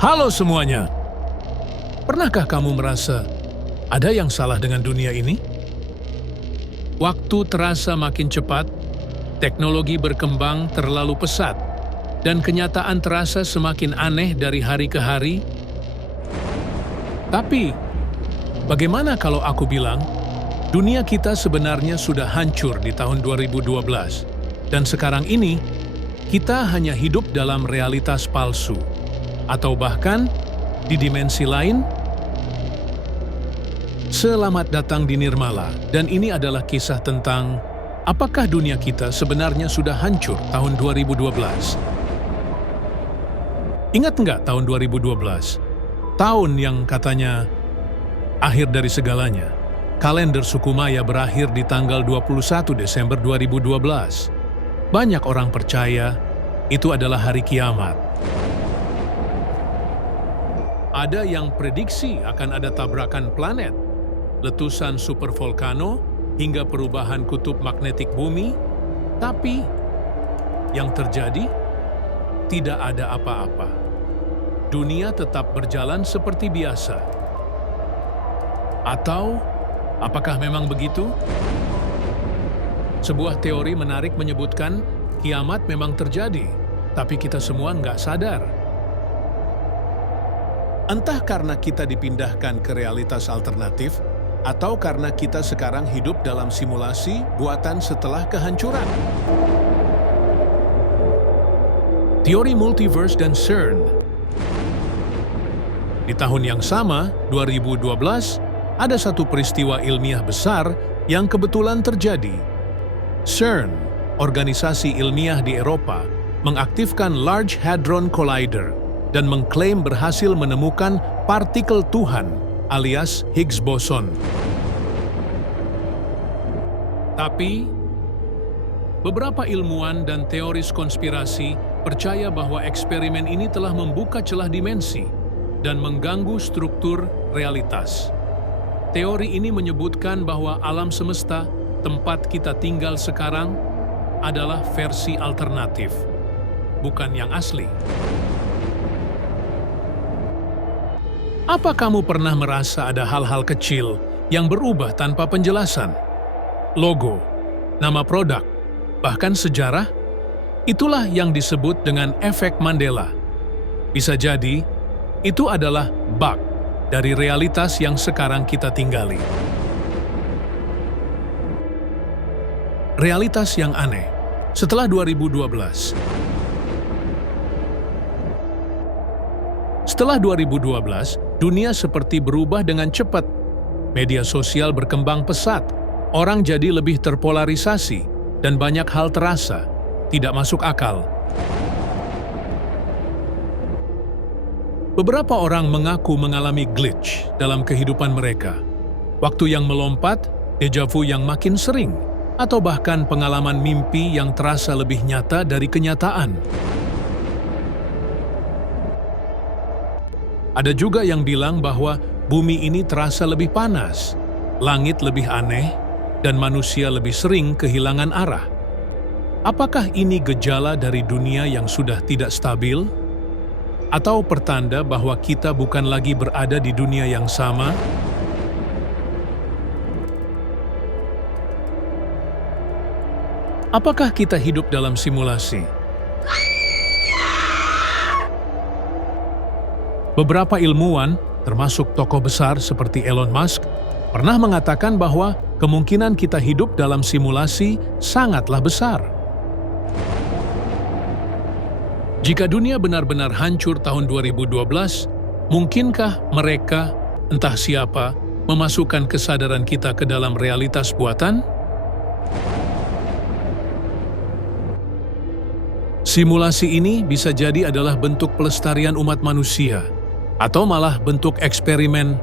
Halo semuanya. Pernahkah kamu merasa ada yang salah dengan dunia ini? Waktu terasa makin cepat, teknologi berkembang terlalu pesat, dan kenyataan terasa semakin aneh dari hari ke hari. Tapi, bagaimana kalau aku bilang, dunia kita sebenarnya sudah hancur di tahun 2012, dan sekarang ini, kita hanya hidup dalam realitas palsu. Atau bahkan di dimensi lain? Selamat datang di Nirmala, dan ini adalah kisah tentang apakah dunia kita sebenarnya sudah hancur tahun 2012. Ingat nggak tahun 2012? Tahun yang katanya akhir dari segalanya. Kalender suku Maya berakhir di tanggal 21 Desember 2012. Banyak orang percaya itu adalah hari kiamat. Ada yang prediksi akan ada tabrakan planet, letusan supervolcano, hingga perubahan kutub magnetik bumi, tapi yang terjadi tidak ada apa-apa. Dunia tetap berjalan seperti biasa. Atau, apakah memang begitu? Sebuah teori menarik menyebutkan kiamat memang terjadi, tapi kita semua nggak sadar. Entah karena kita dipindahkan ke realitas alternatif, atau karena kita sekarang hidup dalam simulasi buatan setelah kehancuran. Teori multiverse dan CERN. Di tahun yang sama, 2012, ada satu peristiwa ilmiah besar yang kebetulan terjadi. CERN, organisasi ilmiah di Eropa, mengaktifkan Large Hadron Collider dan mengklaim berhasil menemukan partikel Tuhan alias Higgs boson. Tapi, beberapa ilmuwan dan teoris konspirasi percaya bahwa eksperimen ini telah membuka celah dimensi dan mengganggu struktur realitas. Teori ini menyebutkan bahwa alam semesta, tempat kita tinggal sekarang, adalah versi alternatif, bukan yang asli. Apa kamu pernah merasa ada hal-hal kecil yang berubah tanpa penjelasan? Logo, nama produk, bahkan sejarah? Itulah yang disebut dengan efek Mandela. Bisa jadi, itu adalah bug dari realitas yang sekarang kita tinggali. Realitas yang aneh. Setelah 2012. Setelah 2012, dunia seperti berubah dengan cepat. Media sosial berkembang pesat, orang jadi lebih terpolarisasi, dan banyak hal terasa tidak masuk akal. Beberapa orang mengaku mengalami glitch dalam kehidupan mereka. Waktu yang melompat, deja vu yang makin sering, atau bahkan pengalaman mimpi yang terasa lebih nyata dari kenyataan. Ada juga yang bilang bahwa bumi ini terasa lebih panas, langit lebih aneh, dan manusia lebih sering kehilangan arah. Apakah ini gejala dari dunia yang sudah tidak stabil? Atau pertanda bahwa kita bukan lagi berada di dunia yang sama? Apakah kita hidup dalam simulasi? Beberapa ilmuwan, termasuk tokoh besar seperti Elon Musk, pernah mengatakan bahwa kemungkinan kita hidup dalam simulasi sangatlah besar. Jika dunia benar-benar hancur tahun 2012, mungkinkah mereka, entah siapa, memasukkan kesadaran kita ke dalam realitas buatan? Simulasi ini bisa jadi adalah bentuk pelestarian umat manusia, atau malah bentuk eksperimen.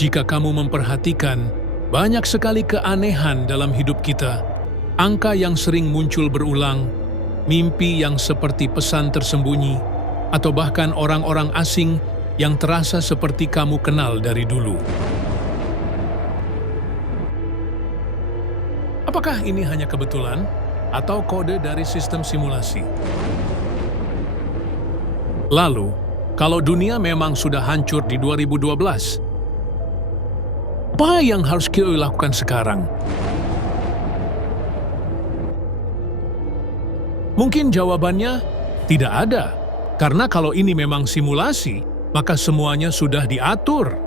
Jika kamu memperhatikan, banyak sekali keanehan dalam hidup kita. Angka yang sering muncul berulang, mimpi yang seperti pesan tersembunyi, atau bahkan orang-orang asing yang terasa seperti kamu kenal dari dulu. Apakah ini hanya kebetulan atau kode dari sistem simulasi? Lalu, kalau dunia memang sudah hancur di 2012, apa yang harus kita lakukan sekarang? Mungkin jawabannya tidak ada, karena kalau ini memang simulasi, maka semuanya sudah diatur.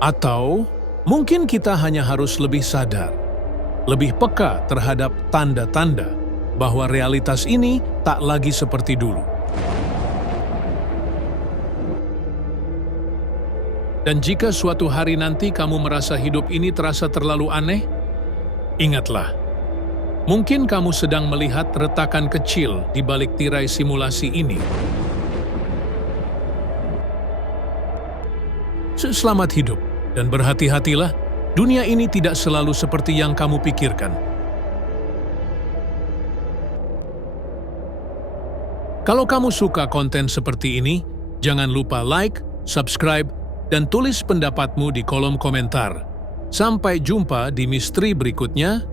Atau mungkin kita hanya harus lebih sadar, lebih peka terhadap tanda-tanda bahwa realitas ini tak lagi seperti dulu. Dan jika suatu hari nanti kamu merasa hidup ini terasa terlalu aneh, ingatlah, mungkin kamu sedang melihat retakan kecil di balik tirai simulasi ini. Selamat hidup. Dan berhati-hatilah, dunia ini tidak selalu seperti yang kamu pikirkan. Kalau kamu suka konten seperti ini, jangan lupa like, subscribe, dan tulis pendapatmu di kolom komentar. Sampai jumpa di misteri berikutnya.